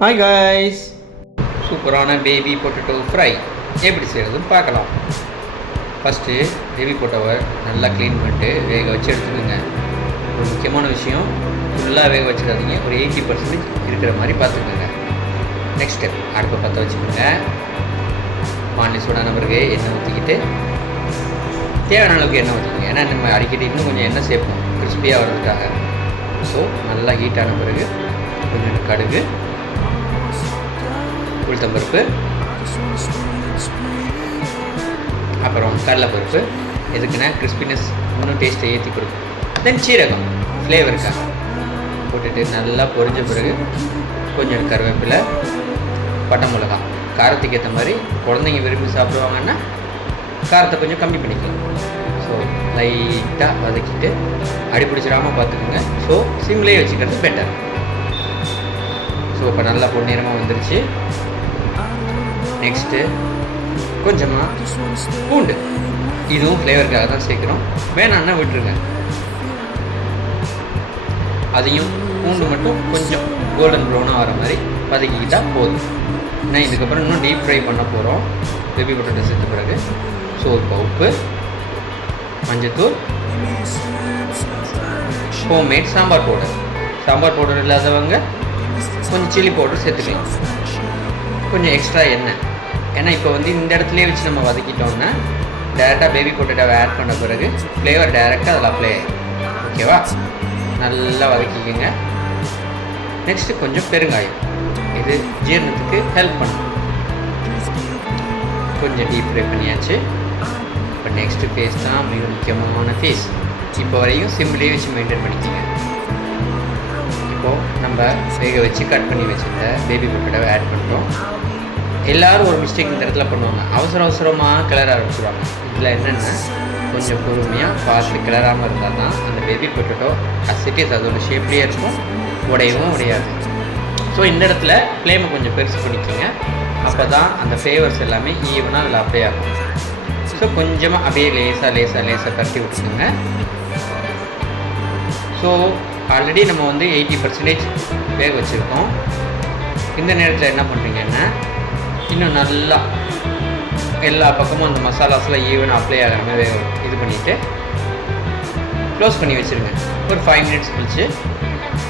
Hi guys, சூப்பரான baby potato fry எப்படி செய்கிறதுன்னு பார்க்கலாம். ஃபஸ்ட்டு பேபி பொட்டேட்டோவை நல்லா க்ளீன் பண்ணிட்டு வேக வச்சு எடுத்துக்கோங்க. ஒரு முக்கியமான விஷயம், ஃபுல்லாக வேக வச்சுக்காதீங்க, ஒரு 80% இருக்கிற மாதிரி பார்த்துக்கோங்க. நெக்ஸ்ட்டு அடுப்பை பற்ற வச்சுக்கோங்க. வானிலை சூடான பிறகு எண்ணெய் ஊற்றிக்கிட்டு தேவையான அளவுக்கு எண்ணெய் ஊற்றிக்கோங்க. ஏன்னா நம்ம அடிக்கடி இன்னும் கொஞ்சம் எண்ணெய் சேர்ப்போம் கிறிஸ்பியாக வர்றதுக்காக. ஸோ நல்லா ஹீட்டான பிறகு கொஞ்சம் கடுகு, உளுத்தம்பருப்பு, அப்புறம் கடலைப்பருப்பு, எதுக்குன்னா கிறிஸ்பினஸ் இன்னும் டேஸ்ட்டை ஏற்றி கொடுக்கும். தென் சீரகம் ஃப்ளேவருக்காக போட்டுட்டு நல்லா பொரிஞ்ச பிறகு கொஞ்சம் கருவேப்பிலை, பட்டை மிளகா, காரத்துக்கு ஏற்ற மாதிரி. குழந்தைங்க விரும்பி சாப்பிடுவாங்கன்னா காரத்தை கொஞ்சம் கம்மி பண்ணிக்கலாம். ஸோ லைட்டாக வதக்கிட்டு அடி பிடிச்சிடாமல் பார்த்துக்கோங்க. ஸோ சிம்லேயே வச்சுக்கிறது பெட்டர். ஸோ இப்போ நல்லா பொன்னிறமாக வந்துருச்சு. நெக்ஸ்ட்டு கொஞ்சமாக பூண்டு, இதுவும் ஃப்ளேவருக்காக தான் சேர்க்குறோம், வேணான்னா விட்டுருங்க. அதையும் பூண்டு மட்டும் கொஞ்சம் கோல்டன் ப்ரௌனாக வர மாதிரி வதக்கிக்கிட்டால் போதும். ஏன்னா இதுக்கப்புறம் இன்னும் டீப் ஃப்ரை பண்ண போகிறோம் பேபி பொட்டேட்டோ சேர்த்த பிறகு. ஸோ இப்போ உப்பு, மஞ்சத்தூள், ஹோம்மேட் சாம்பார் பவுடர் இல்லாதவங்க கொஞ்சம் சில்லி பவுடர் சேர்த்துக்கலாம். கொஞ்சம் எக்ஸ்ட்ரா எண்ணெய், ஏன்னா இப்போ இந்த இடத்துலையே வச்சு நம்ம வதக்கிட்டோம்னா டேரெக்டாக பேபி பொட்டேட்டோவை ஆட் பண்ண பிறகு ஃப்ளேவர் டேரெக்டாக அதில் அப்ளை ஆகும். ஓகேவா? நல்லா வதக்கிக்கோங்க. நெக்ஸ்ட்டு கொஞ்சம் பெருங்காயம், இது ஜீரணத்துக்கு ஹெல்ப் பண்ணும். கொஞ்சம் டீப் ஃப்ரை பண்ணியாச்சு. இப்போ நெக்ஸ்ட்டு ஃபேஸ் தான் மிக முக்கியமான ஃபேஸ். இப்போ வரையும் சிம்பிளே வச்சு மெயின்டைன் பண்ணிக்கோங்க. இப்போது நம்ம வேக வச்சு கட் பண்ணி வச்சுருந்த பேபி பொட்டேட்டோவை ஆட் பண்ணுறோம். எல்லோரும் ஒரு மிஸ்டேக் இந்த இடத்துல பண்ணுவாங்க, அவசரமாக கிளற ஆரம்பிச்சுடுவாங்க. இதில் என்னென்னா கொஞ்சம் பொறுமையாக பார்த்து கிளறாமல் இருந்தால் தான் அந்த பேபி பொட்டேட்டோ அசிட்டிஸ் அதோட ஷேப்லேயே இருக்கும், உடையவும் உடையாது. ஸோ இந்த இடத்துல ஃப்ளேமை கொஞ்சம் பெருசு பண்ணிக்கோங்க. அப்போ தான் அந்த ஃப்ளேவர்ஸ் எல்லாமே ஈவனாக அதில் அப்ளை ஆகும். ஸோ கொஞ்சமாக அப்படியே லேசாக கட்டி விட்டுருங்க. ஸோ ஆல்ரெடி நம்ம 80% வேக வச்சுருக்கோம். இந்த நேரத்தில் என்ன பண்ணுறீங்கன்னா இன்னும் நல்லா எல்லா பக்கமும் அந்த மசாலாஸ்லாம் ஈவனாக அப்ளை ஆகிற மாதிரி இது பண்ணிவிட்டு க்ளோஸ் பண்ணி வச்சுருங்க ஒரு 5 minutes கழிச்சு.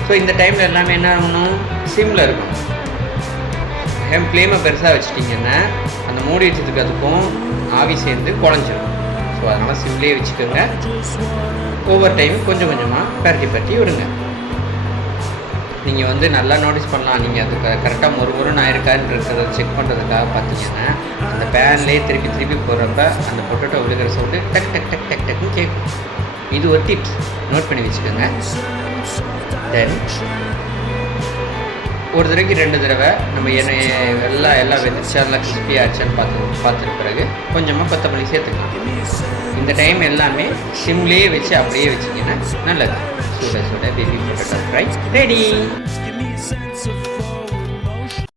ஸோ இந்த டைமில் எல்லாமே என்ன ஆகணும், சிம்மில் இருக்கும். ஃப்ளேமை பெருசாக வச்சுட்டிங்கன்னா அந்த மூடி வச்சதுக்கு அதுக்கும் ஆவி சேர்ந்து குழஞ்சிடும். ஸோ அதனால் சிம்லேயே வச்சுக்கோங்க. ஒவ்வொரு டைமும் கொஞ்சம் கொஞ்சமாக பரட்டி விடுங்க. நீங்கள் நல்லா நோட்டீஸ் பண்ணலாம், நீங்கள் அது கரெக்டாக முறுமுறுன்னு ஆயிருக்கான்னு இருக்கிறத செக் பண்ணுறதுக்காக பார்த்தீங்கன்னா அந்த பேன்லேயே திருப்பி போகிறப்ப அந்த பொட்டேட்டோ விழுகிற சவுண்டு டக் டக்குன்னு கேட்கும். இது ஒரு டிப்ஸ், நோட் பண்ணி வச்சுக்கோங்க. தென் ஒரு தடவைக்கு 2 தடவை நம்ம எல்லாம் வெந்துச்சா எல்லாம் கிறிஸ்பியாக ஆச்சான்னு பார்த்துட்ட பிறகு கொஞ்சமாக கொத்தமல்லி சேர்த்துக்கலாம். இந்த டைம் எல்லாமே சிம்லேயே வச்சு அப்படியே வச்சிங்கன்னா நல்லது. சுட பேபி பொட்டேட்டோ ஃப்ரை ரெடி.